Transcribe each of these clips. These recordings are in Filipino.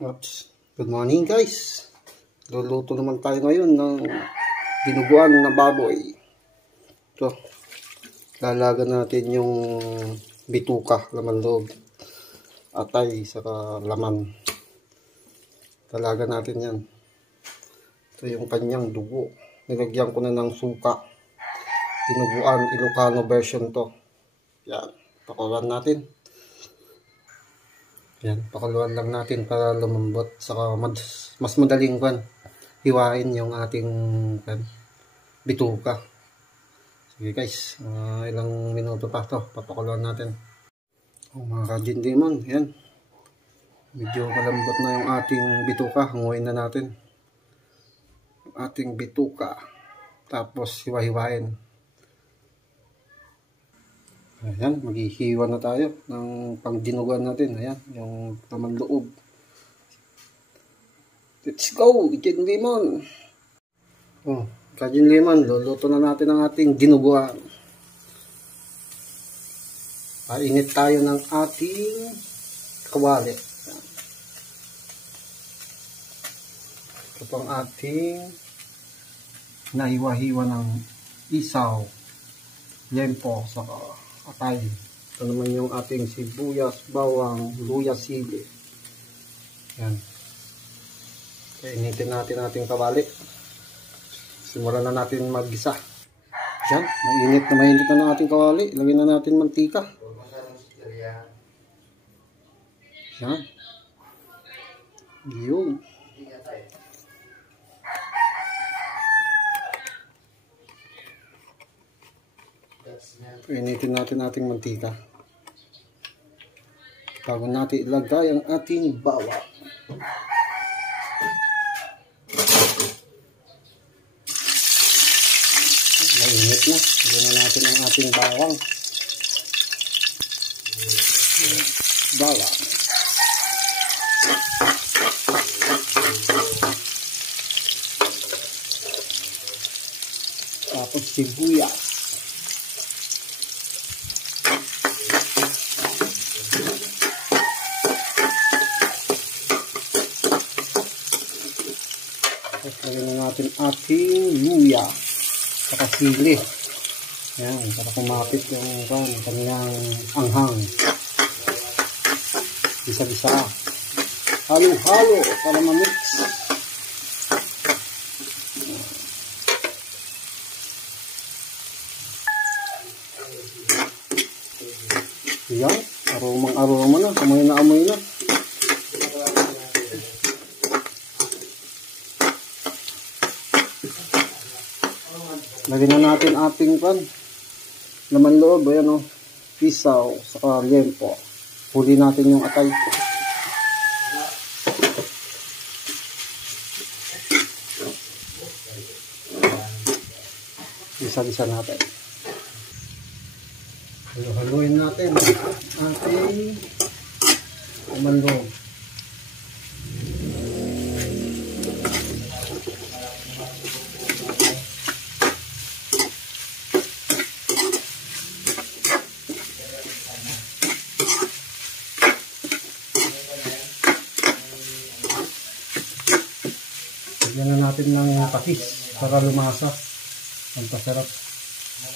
Oops. Good morning guys. Luluto naman tayo ngayon ng dinuguan na baboy. Ito. Lalaga natin yung bituka, laman loob. Atay, saka laman. Lalaga natin yan. Ito yung kanyang dugo. Nilagyan ko na ng suka. Dinuguan, Ilocano version to. Yan. Pakulan natin. Yan. Pakuluan lang natin para lumambot. Saka mas madaling hiwain yung ating bituka. Sige guys. Ilang minuto pa to. Papakuluan natin. Mga Kajin Demon. Yan. Medyo malambot na yung ating bituka. Hanguin na natin. Yung ating bituka. Tapos hiwa-hiwain. Ayan, maghihiwa na tayo ng pangdinugan natin. Ayan, yung laman loob. Let's go, Kajin Demon. Oh, Kajin Demon, luluto na natin ang ating dinuguan. Painit tayo ng ating kawali. Ayan. Ito pang ating nahiwa-hiwa ng isaw, lempo, saka atay. Ito naman yung ating sibuyas, bawang, luya, sili. Yan. Kainitin natin ating kawali. Simulan na natin mag-gisa. Yan. Mainit na ng ating kawali. Lagyan na natin mantika. Yan. Yun. Initin natin ating mantika bago natin ilagay ang ating bawang. Mainit na. Lagyan na natin ang ating bawang. Tapos sibuyas. Lagyan na natin ating luya saka sili. Ayan, para kumapit yung kanyang anghang. Bisa-bisa. Halo-halo para ma-mix. Ayan, aromang-aroma na. Amoy na amoy na. Lagyan na natin ating laman loob. Ayan o. Isaw. Saka lempo. Huli natin yung atay. Isa-isa natin. Haluin natin ating laman loob. Lagyan na natin ng patis para lumasa. Ang pasarap.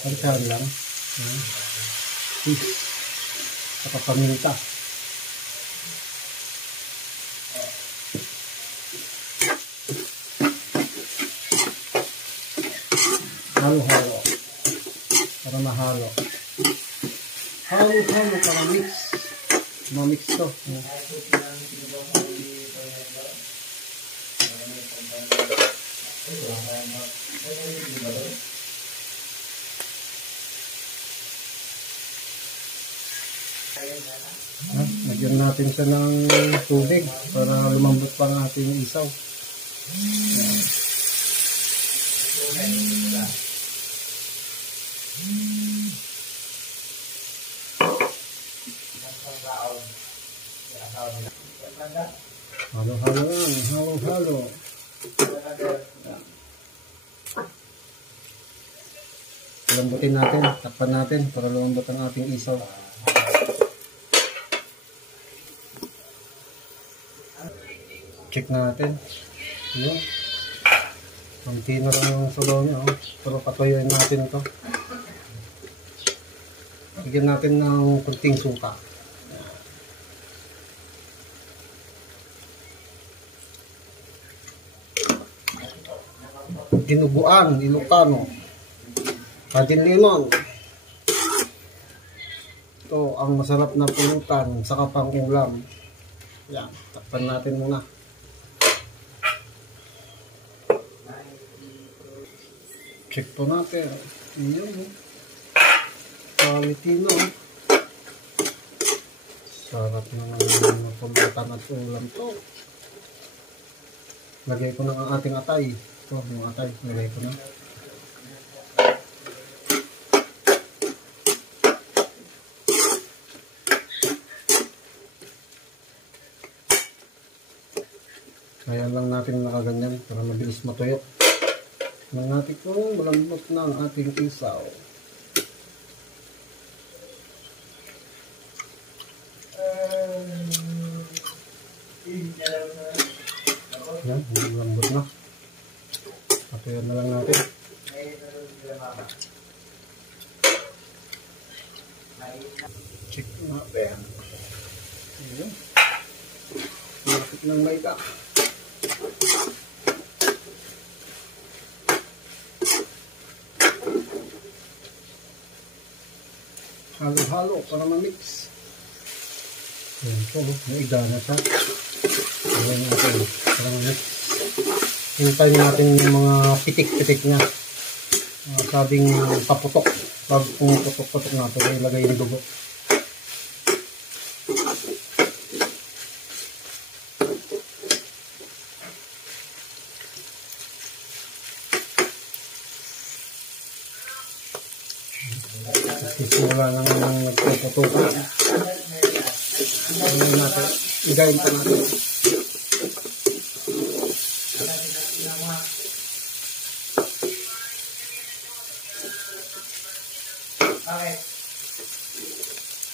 Palisahan lang. Patis. Saka paminta. Halo-halo. Para mahalo. Halo-halo para mix. Ma-mix to. Lagyan natin siya ng tubig para lumambot pa ang ating isaw. Halo-halo lang, halo-halo. Lambutin natin, takpan natin para lumambot ang ating isaw. Check natin. Yun. Konti na lang yung sabaw niya. Oh. Pero patuyuin natin ito. Bigyan natin ng kunting suka. Dinuguan, Ilocano. Kajin limon. Ito ang masarap na pulutan sa kapang ulam. Yan, takpan natin muna. Check po natin. Ayan. Quality no. Sarap naman ng pulutan at ulam to. Lagay ko na ang ating atay. Ito, yung atay. Lagay ko na. Kaya lang natin nakaganyan para mabilis matuyo. Tingnan natin kung malambot na ang ating isaw. Yan, malambot na. Patuyan na lang natin. Check natin. Ayan. Malapit ng maika. Halo-halo para ma-mix. Ayan po, naiga na siya. Ayan natin para ma-mix. Hintayin natin yung mga pitik-pitik niya. Sabing paputok. Bago pumuputok-putok natin, ilagay yung dugo. Simula nang nagpuputukan. Ano natin? Igayin pa natin.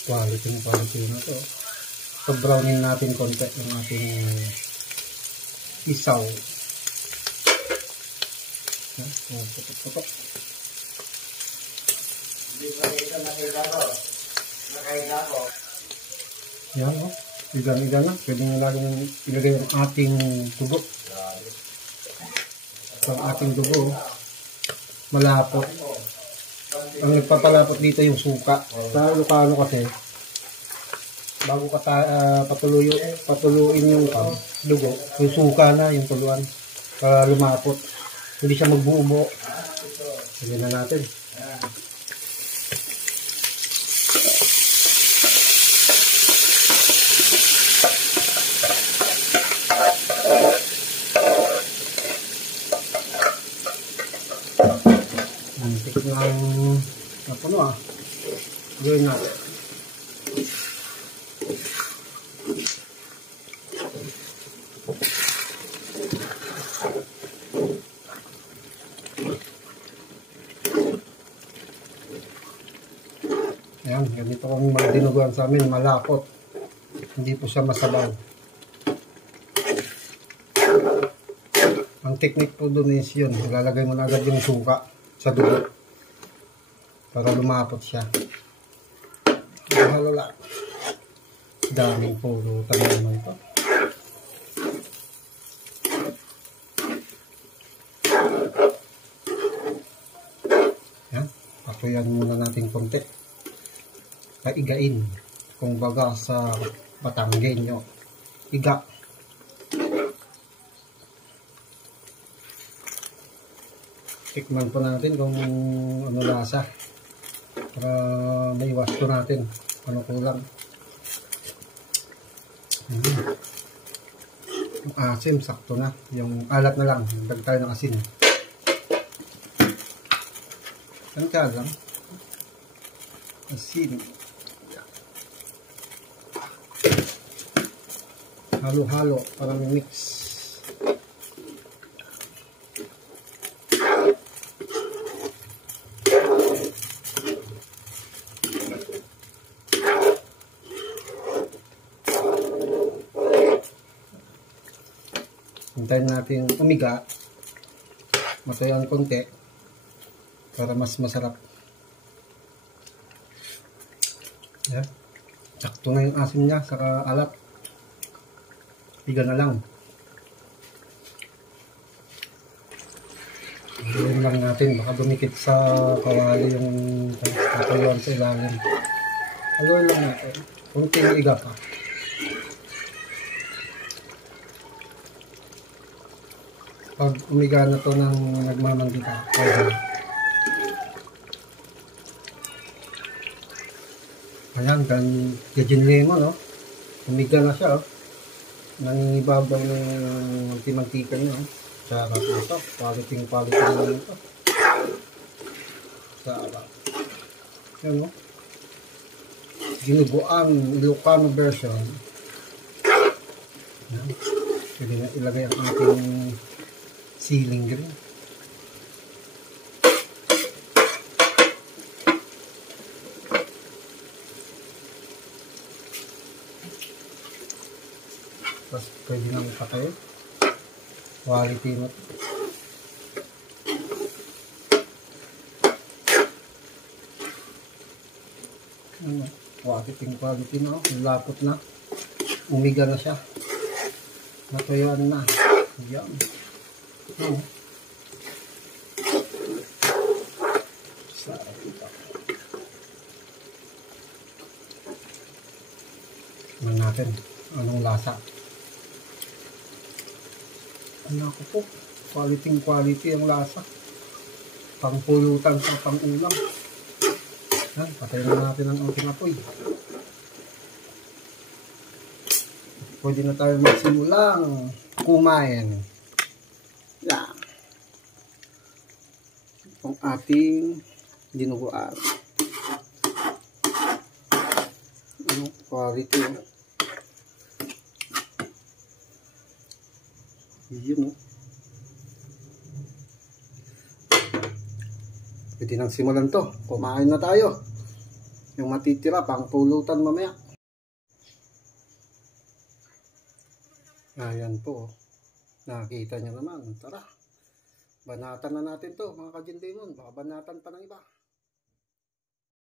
Quality na to. So brownin natin konti yung ating isaw. Putok-putok. Yan o. Iga na. Pwede nga laging ilagay yung ating dugo. So ang ating dugo malapot. Ang nagpapalapot dito yung suka. Sa Ilocano kasi bago ka patuluin yung dugo, yung suka na yung tuluan para lumapot. Hindi siya magbuo-buo. Sige na natin. Antik ng napuno ah. Gawin natin. Ayan, ganito kung magdinuguan sa amin, malapot. Hindi po siya masabaw. Ang technique po doon is yun, ilalagay mo na agad yung suka sa dugo para lumapot siya. Halo lang. Daming pulutan naman ito. Yan, patuyan muna natin konti. Paigain. Kung baga sa Batanggenyo, iga. Tikman po natin kung ano lasa para maiwas po natin ano kulang. Yung asim sakto na, yung alat na lang, dagdag tayo ng asin. Kanta lang asin. Halo-halo para mix. Hintayin natin umiga. Matuyuan konti. Para mas masarap. Yan. Sakto na yung asim niya, saka alat. Higa na lang. Gawin lang natin, baka dumikit sa kawali yung tatayuan sa ilalim. Haluin lang natin. Kunting iga pa. Pag umiga na to ng nagmamandita, okay. Ayan, gajinle mo, no? Umiga na siya, oh. Nangingibabaw ng mantika niya, oh. Sarap ito. Quality naman ito. Sarap. Yan, oh. Dinuguan, Ilocano version. Yan. Pwede na ilagay ang ating siling green. Tapos pwede nang patay. Quality mo. Ano? Quality na. Lapot na. Umiga na siya. Natuyuan na. Yan. Ano? Sarap ito. Tignan natin. Anong lasa? Ano ko po? Quality ang lasa. Pangpulutan sa pang-ulam. Yan, patayin na natin ang ating apoy. Pwede na tayo magsimulang kumain. Yan. Ang ating dinuguan. Ano? Quality. Yun, no? Pwede nang simulan to. Kumain na tayo. Yung matitira, pang pulutan mamaya. Ayan po. Nakita nyo naman. Tara. Banatan na natin to, mga ka-Jin Demon. Baka banatan pa ng iba.